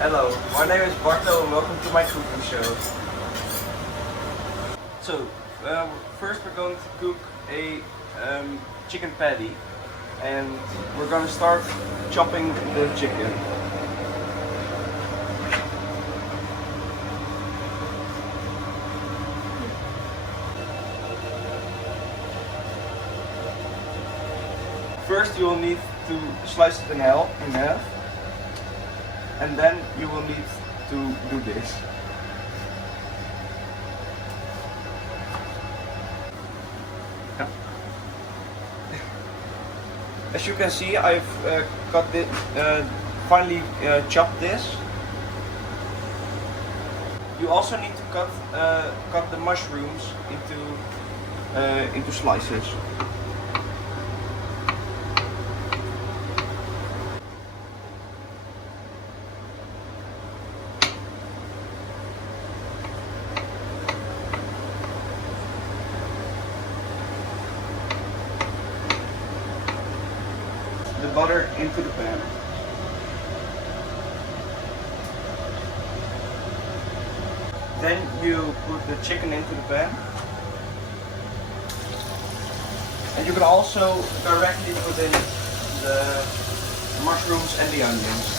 Hello, my name is Barto and welcome to my cooking show. So, first we're going to cook a chicken patty and we're going to start chopping the chicken. First you will need to slice it in half and then you will need to do this. As you can see, I've finally chopped this. You also need to cut the mushrooms into slices. The butter into the pan. Then you put the chicken into the pan. And you can also directly put in the mushrooms and the onions.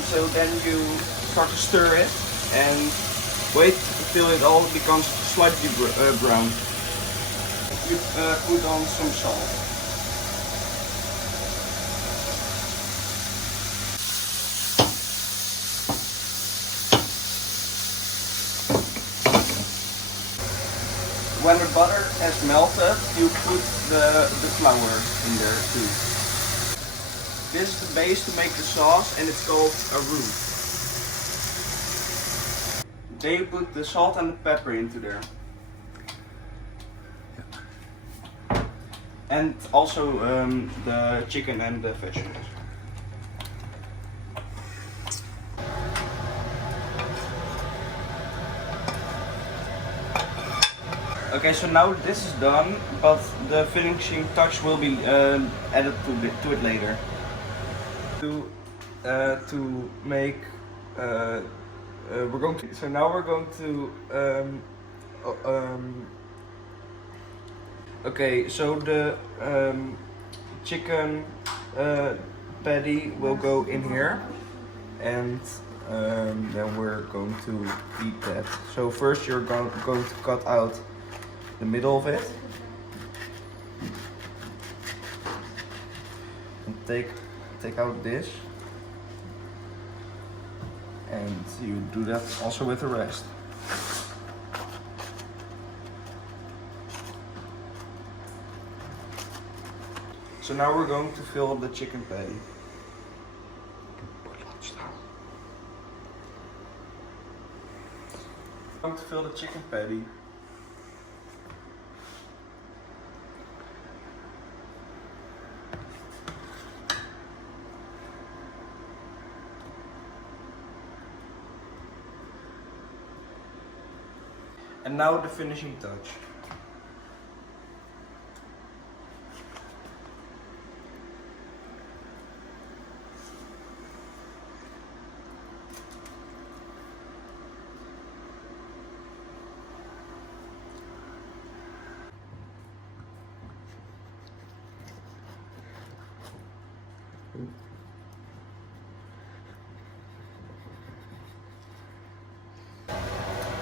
So then you start to stir it and wait until it all becomes slightly brown. You put on some salt. When the butter has melted, you put the flour in there too. This is the base to make the sauce and it's called a roux. Then you put the salt and the pepper into there. And also the chicken and the vegetables. Okay, so now this is done, but the finishing touch will be added to it later. To make we're going to okay, so the chicken patty will go in here and then we're going to eat that. So first you're going to cut out the middle of it and take out this, and you do that also with the rest. So now we're going to fill the chicken patty. I'm going to fill the chicken patty. And now the finishing touch.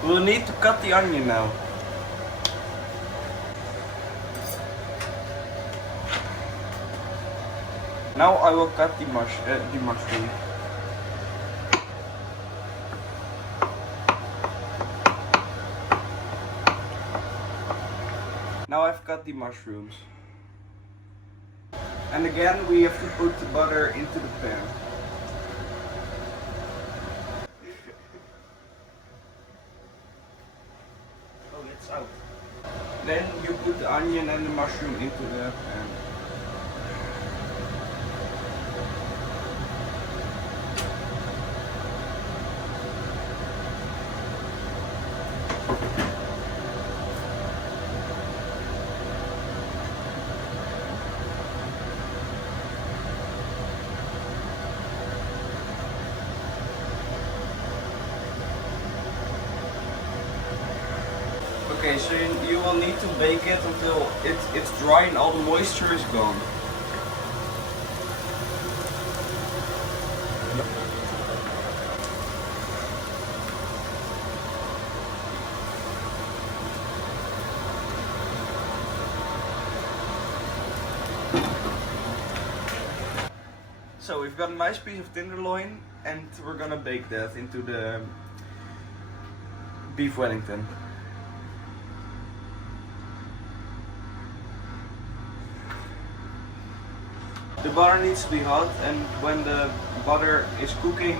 We'll need to cut the onion now. Now I will cut the mushroom. Now I've cut the mushrooms. And again we have to put the butter into the pan. Oh, it's out. Then you put the onion and the mushroom into the pan. Okay, so you will need to bake it until it's dry and all the moisture is gone. So we've got a nice piece of tenderloin and we're gonna bake that into the beef Wellington. The butter needs to be hot, and when the butter is cooking,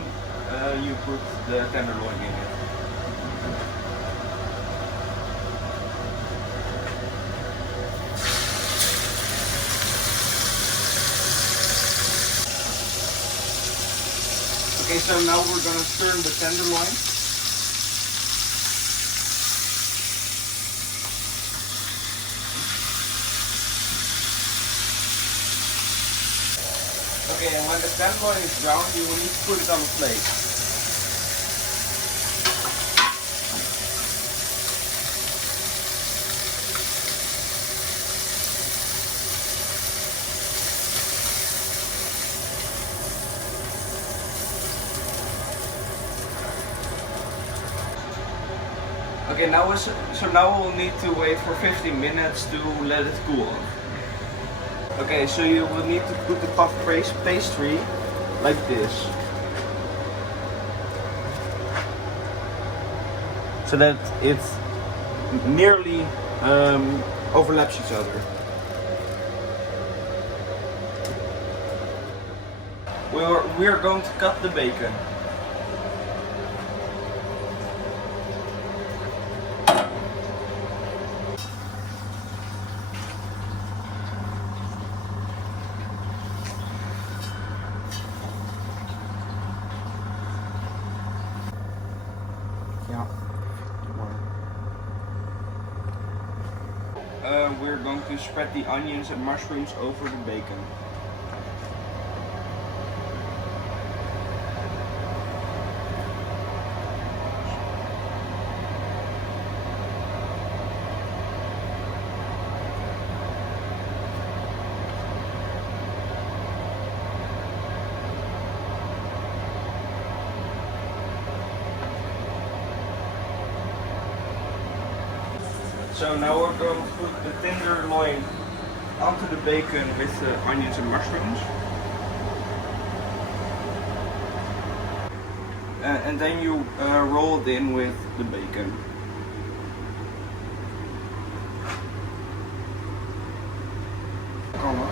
you put the tenderloin in it. Okay, so now we're gonna turn the tenderloin. Okay, and when the tenderloin is brown, you will need to put it on a plate. Okay, now we'll need to wait for 15 minutes to let it cool. Okay, so you will need to put the puff pastry like this. So that it nearly overlaps each other. We are going to cut the bacon. We're going to spread the onions and mushrooms over the bacon. So now we're going to put the tenderloin onto the bacon with the onions and mushrooms. And then you roll it in with the bacon. Come on.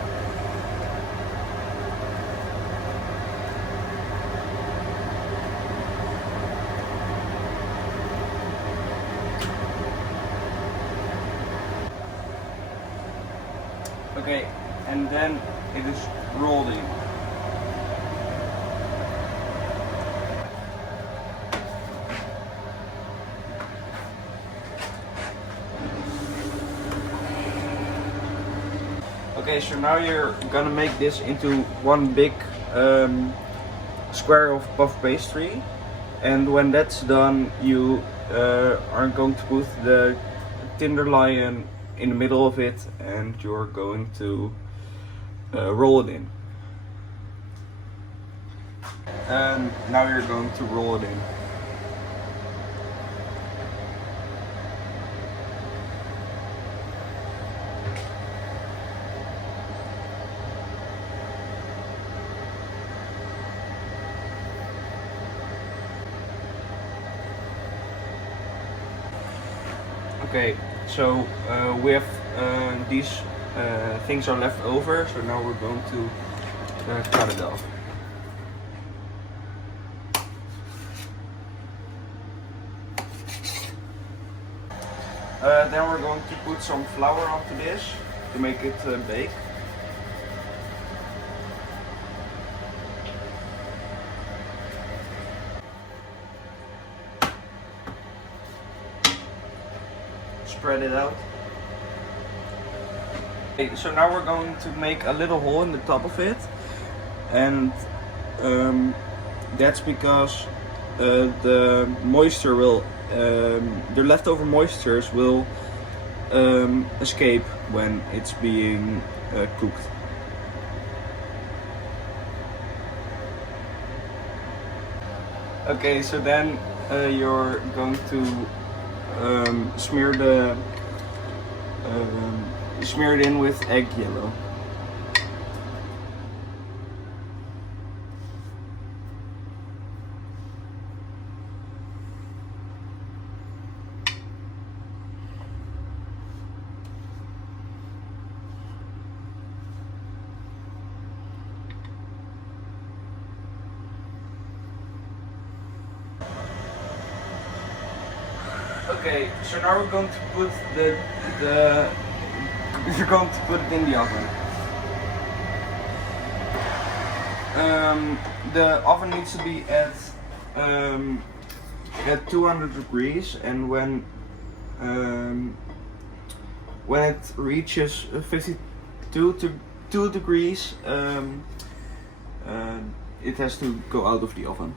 Okay, and then it is rolled in. Okay, so now you're gonna make this into one big square of puff pastry, and when that's done, you are going to put the tenderloin in the middle of it, and you're going to roll it in. And now you're going to roll it in. Okay, so we have these things are left over, so now we're going to cut it off. Then we're going to put some flour onto this to make it bake. Spread it out. Okay, so now we're going to make a little hole in the top of it, and that's because the moisture will, the leftover moistures will escape when it's being cooked. Okay, so then you're going to smear it in with egg yellow. Okay, so now we're going to put we're going to put it in the oven. The oven needs to be at 200 degrees, and when it reaches 52 degrees, it has to go out of the oven.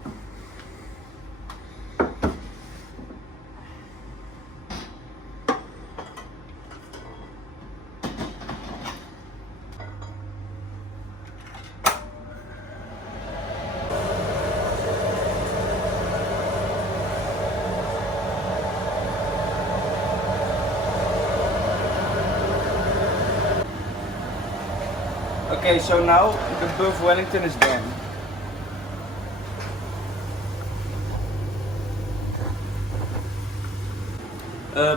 Okay, so now the Buff Wellington is done.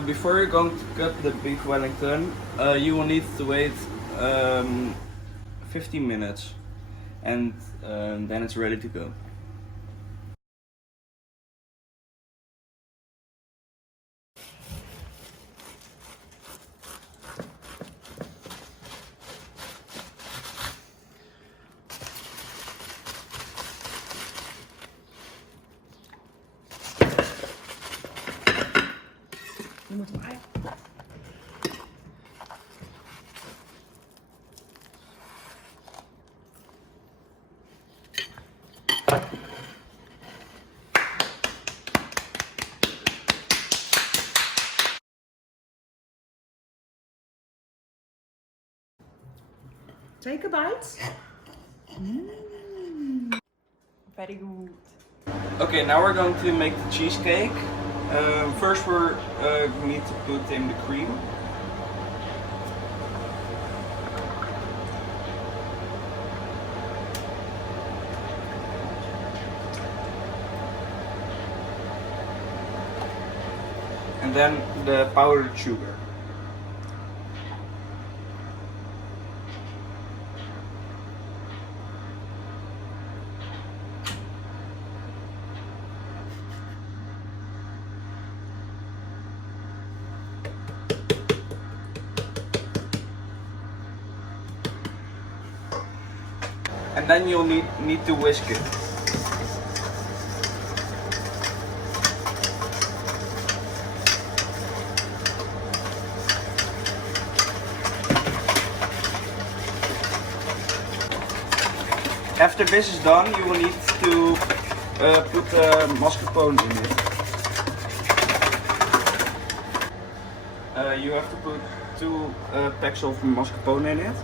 Before you're going to cut the beef Wellington, you will need to wait 15 minutes, and then it's ready to go. Je moet hem uit. Take a bite. Very good. Okay, now we're going to make the cheesecake. First we need to put in the cream. And then the powdered sugar. And then you'll need to whisk it. After this is done, you will need to put mascarpone in it. You have to put 2 packs of mascarpone in it.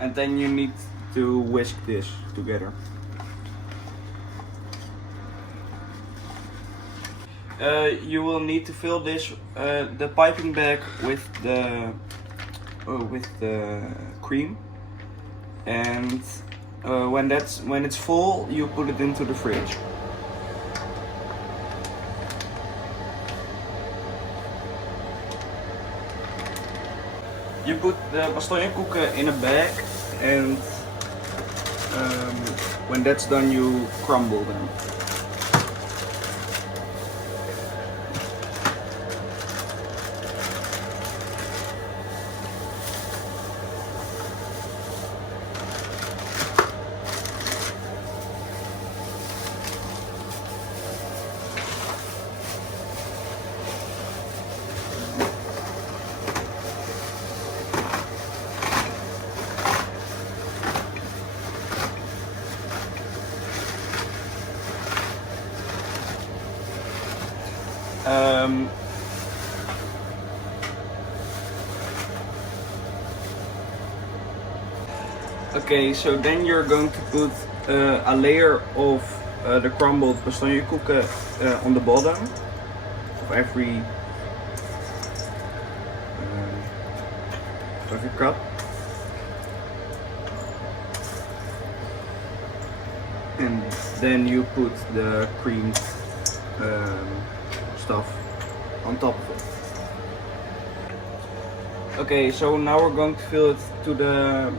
And then you need to whisk this together. You will need to fill this the piping bag with the cream, and when it's full, you put it into the fridge. You put the kastanjekoeken in a bag, and when that's done, you crumble them. Okay, so then you're going to put a layer of the crumbled pastanakoeken on the bottom of every cup. And then you put the creamed stuff on top of it. Okay, so now we're going to fill it to the.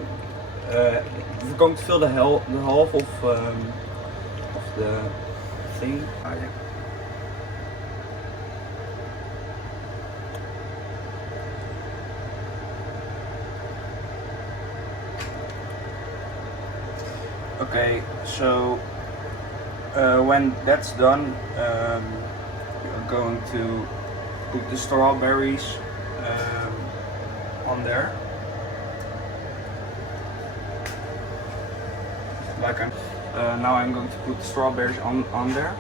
We're going to fill the half of the thing. Ah, yeah. Okay, so when that's done, you're going to put the strawberries on there. Like now I'm going to put the strawberries on there.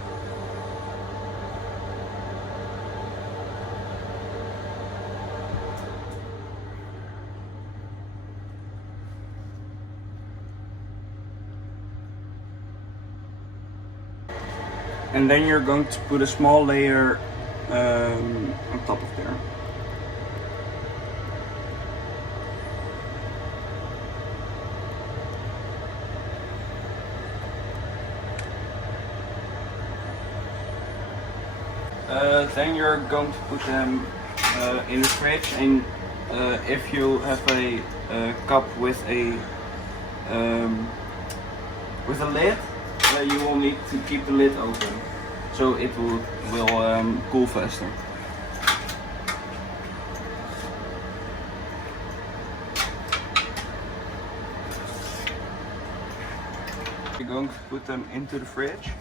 And then you're going to put a small layer on top of there. Then you're going to put them in the fridge, and if you have a cup with a lid, you will need to keep the lid open, so it will cool faster. You're going to put them into the fridge.